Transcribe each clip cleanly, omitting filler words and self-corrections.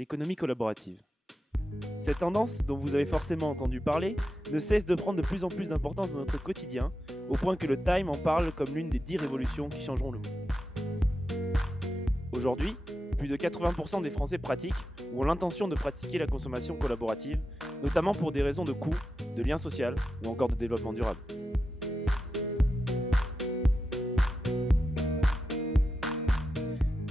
l'économie collaborative. Cette tendance, dont vous avez forcément entendu parler, ne cesse de prendre de plus en plus d'importance dans notre quotidien, au point que le Time en parle comme l'une des 10 révolutions qui changeront le monde. Aujourd'hui, plus de 80% des Français pratiquent ou ont l'intention de pratiquer la consommation collaborative, notamment pour des raisons de coût, de lien social ou encore de développement durable.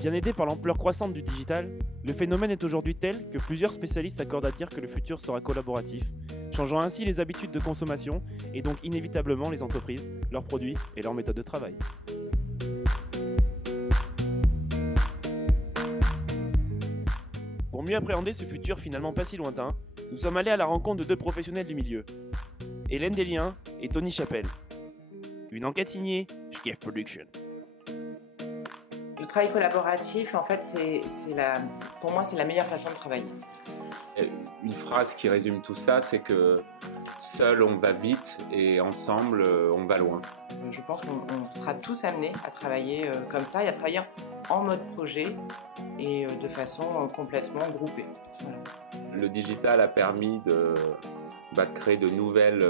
Bien aidé par l'ampleur croissante du digital, le phénomène est aujourd'hui tel que plusieurs spécialistes s'accordent à dire que le futur sera collaboratif, changeant ainsi les habitudes de consommation et donc inévitablement les entreprises, leurs produits et leurs méthodes de travail. Pour mieux appréhender ce futur finalement pas si lointain, nous sommes allés à la rencontre de deux professionnels du milieu, Hélène Desliens et Tony Chappell. Une enquête signée Schkef Production. Le travail collaboratif, en fait, pour moi, c'est la meilleure façon de travailler. Une phrase qui résume tout ça, c'est que seul on va vite et ensemble on va loin. Je pense qu'on sera tous amenés à travailler comme ça et à travailler en mode projet et de façon complètement groupée. Voilà. Le digital a permis de créer de nouvelles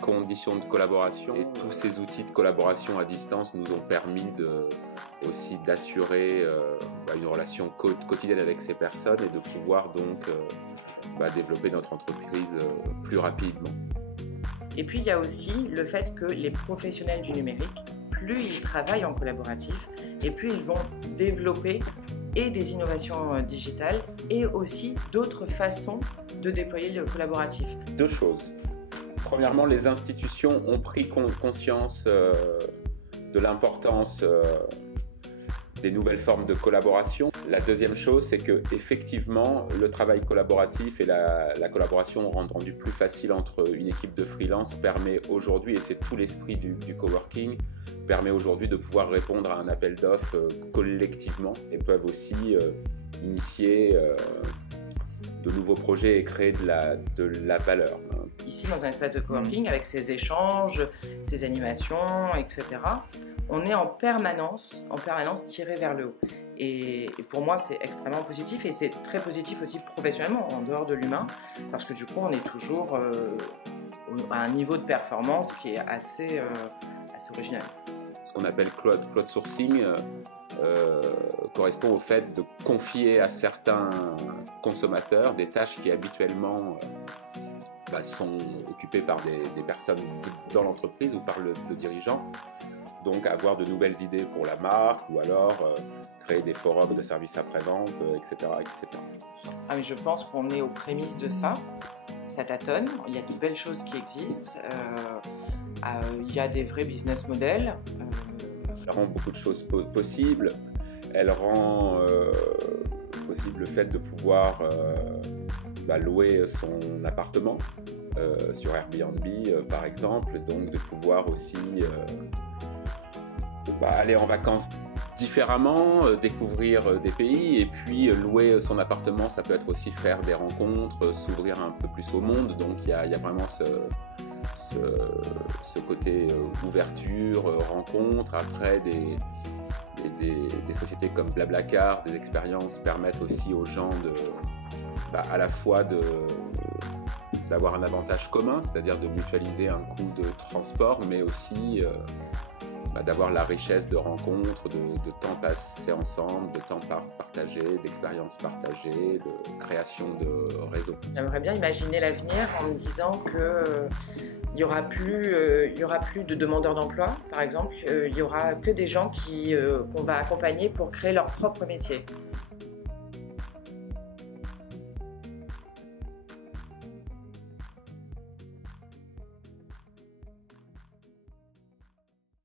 conditions de collaboration et tous ces outils de collaboration à distance nous ont permis aussi d'assurer une relation quotidienne avec ces personnes et de pouvoir donc développer notre entreprise plus rapidement. Et puis il y a aussi le fait que les professionnels du numérique, plus ils travaillent en collaboratif et plus ils vont développer et des innovations digitales et aussi d'autres façons de déployer le collaboratif. Deux choses. Premièrement, les institutions ont pris conscience de l'importance des nouvelles formes de collaboration. La deuxième chose, c'est que effectivement, le travail collaboratif et la collaboration rendue plus facile entre une équipe de freelance permet aujourd'hui, et c'est tout l'esprit du coworking, permet aujourd'hui de pouvoir répondre à un appel d'offres collectivement et peuvent aussi initier de nouveaux projets et créer de la valeur. Ici, dans un espace de coworking, avec ses échanges, ses animations, etc., on est en permanence tiré vers le haut. Et pour moi, c'est extrêmement positif et c'est très positif aussi professionnellement, en dehors de l'humain, parce que du coup, on est toujours à un niveau de performance qui est assez original. Ce qu'on appelle cloud sourcing correspond au fait de confier à certains consommateurs des tâches qui habituellement sont occupées par des personnes dans l'entreprise ou par le dirigeant. Donc avoir de nouvelles idées pour la marque ou alors créer des forums de services après-vente, etc., etc. Ah mais je pense qu'on est aux prémices de ça. Ça tâtonne, il y a de belles choses qui existent, il y a des vrais business models. Elle rend beaucoup de choses possibles. Elle rend possible le fait de pouvoir louer son appartement sur Airbnb par exemple, donc de pouvoir aussi aller en vacances différemment, découvrir des pays et puis louer son appartement, ça peut être aussi faire des rencontres, s'ouvrir un peu plus au monde, donc il y a vraiment ce côté ouverture, rencontre. Après des sociétés comme Blablacar, des expériences permettent aussi aux gens à la fois d'avoir un avantage commun, c'est-à-dire de mutualiser un coût de transport, mais aussi d'avoir la richesse de rencontres, de temps passé ensemble, de temps partagé, d'expériences partagées, de création de réseaux. J'aimerais bien imaginer l'avenir en me disant qu'il n'y aura plus de demandeurs d'emploi, par exemple. Il n'y aura que des gens qu'on va accompagner pour créer leur propre métier.